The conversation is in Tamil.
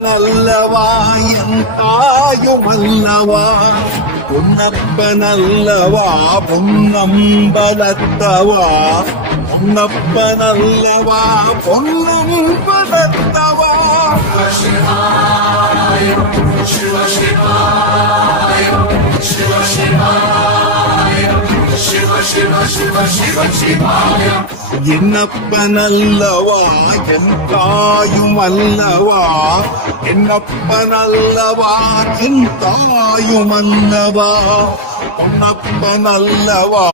நல்லவா என் தாயுமல்லவா பொன்னப்பனல்லவா பொன்னம்பலத்தவா பொன்னப்பனல்லவா பொன்னம்பலத்தவா என்னப்பனல்லவா என் தாயுமல்லவா என்னப்பனல்லவா என் தாயுமல்லவா பொன்னப்பனல்லவா